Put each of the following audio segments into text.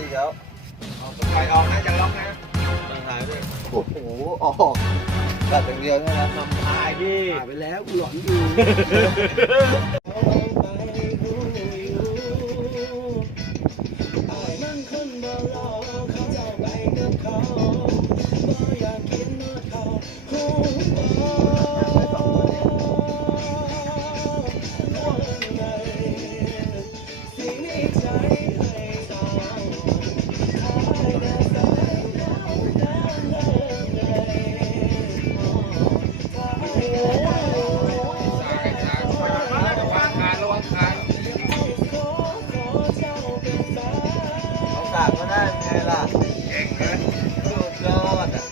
อีกแล้วไฟออกนะจะล็อกนะต้องถ่ายด้วยโอ้โหออกตัดอย่างเดียวใช่ไหมทำถ่ายดิถ่ายไปแล้วกูหลอนอยู่ก็ได้ไงล่ะเก่งนะสุดยอดอ่ะ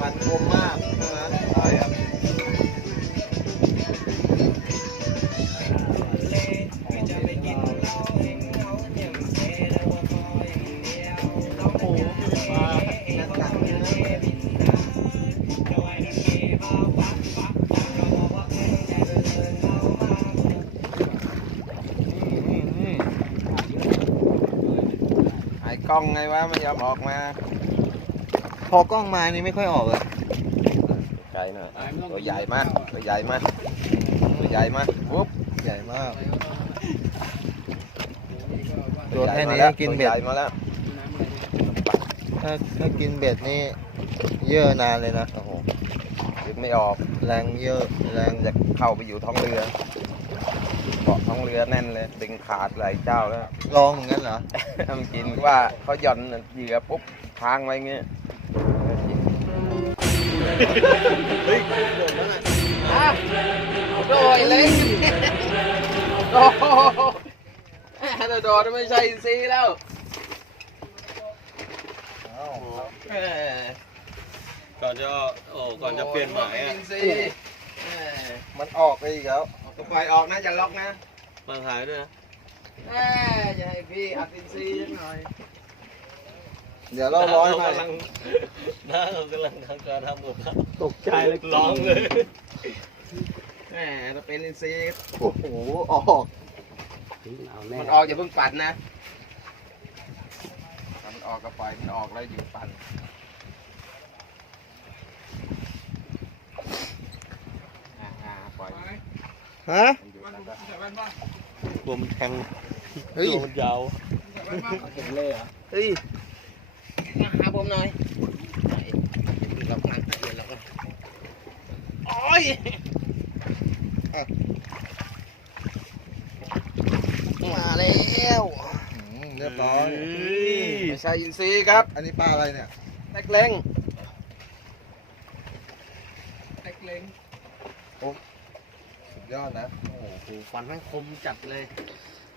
มันคมมากใช่ไหมใช่ครับไอ้กล้องไงวะไม่ยอมออกมาพอกล้องมานี่ไม่ค่อยออกเลยไกลหน่อยตัวใหญ่มากตัวใหญ่มากตัวใหญ่มากปุ๊บใหญ่มากตัวแค่นี้กินเบ็ดมาแล้วถ้ากินเบ็ดนี่เยอะนานเลยนะโอ้โหดึงไม่ออกแรงเยอะแรงจะเข้าไปอยู่ท้องเรือเกาะท้องเรือแน่นเลยดึงขาดหลายเจ้าแล้วลองเหมือนกันเหรอทำกินว่าเขาหย่อนเหยื่อปุ๊บค้างไว้เงี้ยเฮ้ยโดยเล็กโดโดไม่ใช่ซีแล้วก่อนจะเปลี่ยนหมายอ่ะมันออกไปอีกแล้วก็ปล่อยออกนะจะล็อกนะมาถ่ายด้วยนะอย่าให้พี่อัดอินซีหน่อยเดี๋ยวเราร้อยไปน้าเรากำลังทำการทำกับเขาตกใจเลยร้องเลยจะเป็นอินซี โอ้โหออกมันออกอย่าเพิ่งปั่นนะมันออกก็ปล่อยมันออกแล้วหยุดปั่นปล่อยฮะตัวมันแข็งเฮ้ยตัวมันยาวเห็นเลยอ่ะเฮ้ยมาหาผมหน่อยเรากำลังเปลี่ยนแล้วก็โอ้ยมาแล้วเรียบร้อยไม่ใช่อินทรีครับอันนี้ปลาอะไรเนี่ยแตกเล้งแตกเล้งโอ้สุดยอดนะโอ้โหฟันแม่งคมจัดเลย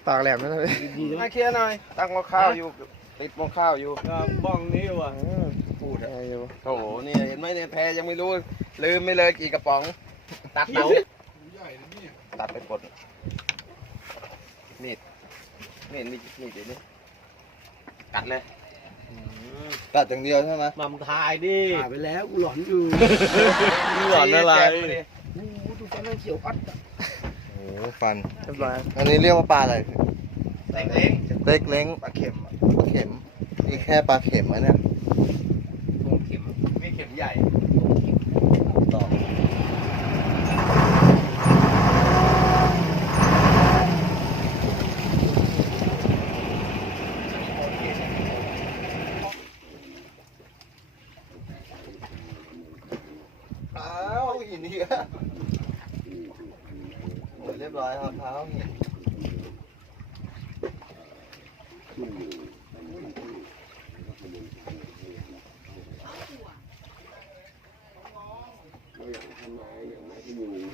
ปากแหลมนะเลยมาเคลียร์หน่อยตั้งหม้อข้าวอยู่ติดหม้อข้าวอยู่บ้องนี้ว่ะพูดอะไรอยู่โอ้โหนี่เห็นไหมเนี่ยแพยังไม่รู้ลืมไม่เลยกี่กระป๋องตัดหนังตัดไปกดนี่เดี๋ยวนี้ตัดเลยตัดอย่างเดียวใช่ไหมมัมถ่ายดิถ่ายไปแล้วกูหลอนอยู่หลอนอะไรโอ้โหดูฟันมันเขียวอัดโอ้ฟันเรียบร้อยอันนี้เรียกว่าปลาอะไรเต็กเล้งเต็กเล้งปลาเข็มปลาเข็มนี่แค่ปลาเข็มนะเนี่ยเข็มไม่เข็มใหญ่ต่อหินเหี้ยโอ้เรียบร้อยครับเท้าหิน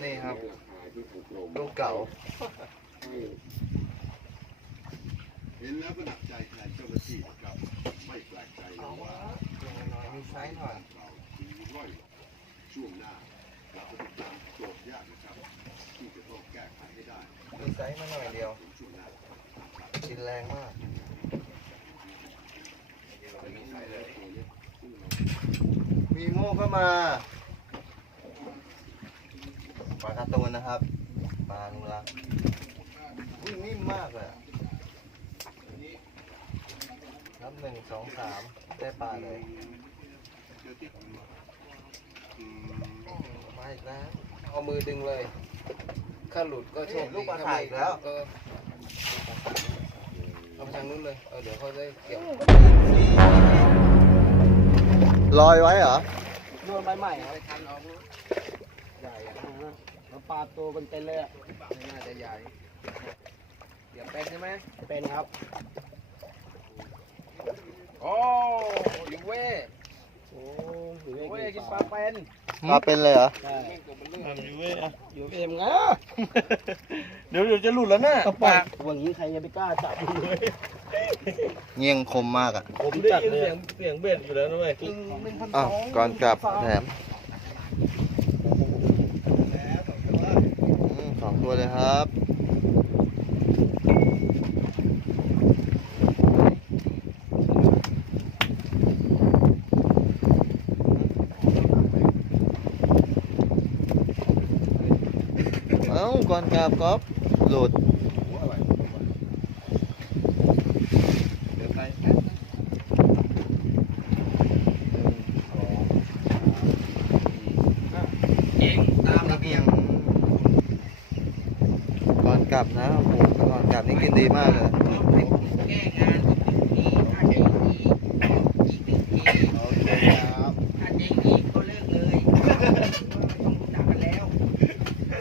นี่ครับลูกเก่าเห็นแล้วก็หนักใจแทนเจ้าหน้าที่ครับไม่แปลกใจว่ามีไซส์หน่อยร่อยช่วงหน้าเราจะติดตามโจทย์ยากนะครับที่จะต้องแก้ไขให้ได้มีไซส์มาหน่อยเดียวกินแรงมากมีโม่ก็มาปลาการ์ตูนนะครับปลานุรักนิ่มมากเลย 2 3ได้ปลาเลย มาอีกแล้วเอามือดึงเลยถ้าหลุดก็โชคดีถ้าไม่หลุดก็เอาไปทางนู้นเลยเดี๋ยวเขาได้เกี่ยว ลอยไว้เหรอ โดนใบใหม่ เอาไปคันออกนู้นใหญ่อะ แล้วปลาตัวเป็นเลยอะ น่าจะใหญ่เดี๋ยวเป็นใช่ไหม เป็นครับ โอ้ยูเว่ โอ้ ยูเว่กินปลาเป็น ปลาเป็นเลยเหรอ ใช่ ตัวมันเลื่อน อยู่เว้ยอ่ะ อยู่เอ็มไง เดี๋ยวจะหลุดแล้วนะ กระป๋องอย่างนี้ใครจะไปกล้าจับเลย เงี้ยงคมมากอ่ะ ผมได้ยินเสียงเบ็ดอยู่แล้วนะเว้ย อ้าวก่อนกลับแถม2 ตัวเลยครับ เอ้าก่อนกลับก๊อฟหลุด เดี๋ยวไป เองตามระเบียง ก่อนกลับนะโอ้โหก่อนกลับนี่กินดีมากเลย แก้งานนี่ถ้าเจ๊งอีก1 ที โอเคครับ ถ้าเจ๊งอีกก็เลิกเลยต้องรู้จักกันแล้ว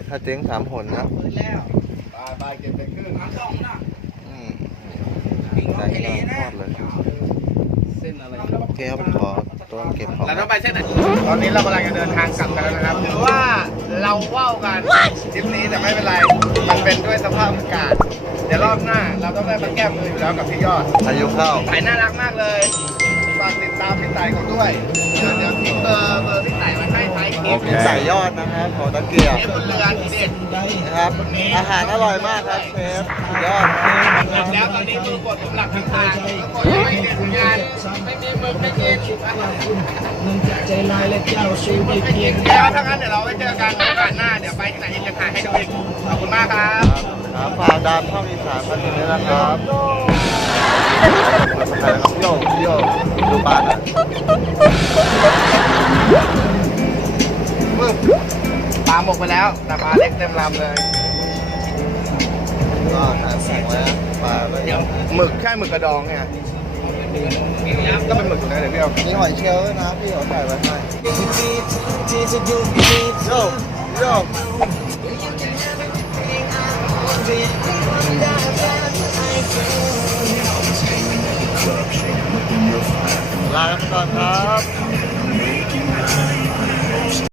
ถ้าเจ๊ง3 หนนะ ปืนแล้ว ไปเก็บไปครึ่ง น้ำส่งนะ อืม วิ่งร ได้ ถทะเล ก็ นะ ทอดเลย เส้นอะไร โอเคครับขอตัวเก็บของ แล้วต้องไปเส้นไหน ตอนนี้เรากำลังจะเดินทางกลับกันแล้วนะครับถือว่าเราว่าวกันทริปนี้แต่ไม่เป็นไร มันเป็นด้วยสภาพอากาศ เดี๋ยวรอบหน้าเราต้องได้มาแก้มืออยู่แล้วกับพี่ยอด พายุเข้า ไต่น่ารักมากเลยฝากติดตามพี่ไต่เขาด้วย เดี๋ยวทิ้งเบอร์พี่ไต่ไว้ให้ท้ายคลิป มีใส่ยอดนะครับขอตะเกียบ นี่บนเรือทีเด็ด นะครับ อาหารอร่อยมากครับเชฟสุดยอด แล้วตอนนี้มือกดผมหลักทั้งทางแล้วกดไม่เด็ดสัญญาณไม่มีมือไม่กิน ใจลายและเจ้าชีวิต ไม่กินเดี๋ยวถ้างั้นเดี๋ยวเราไปเจอกันโอกาสหน้าเดี๋ยวไปที่ไหนจะถ่ายให้ดูอีกขอบคุณมากครับ ครับฝากดามช่องอีสานพันธุ์นี้นะครับใครครับโยกโยกดูปลาหน่อย ปลาหมกไปแล้วแต่ปลาเล็กเต็มลำเลย ก็ทานแข็งแล้วปลาก็เดี๋ยว หมึกแค่หมึกกระดองเนี่ยก็เป็นหมึกอยู่นะเดี๋ยวพี่เอา มีหอยเชลล์ด้วยนะพี่เขาใส่ไว้ให้โยกโยกลากันไปก่อนครับ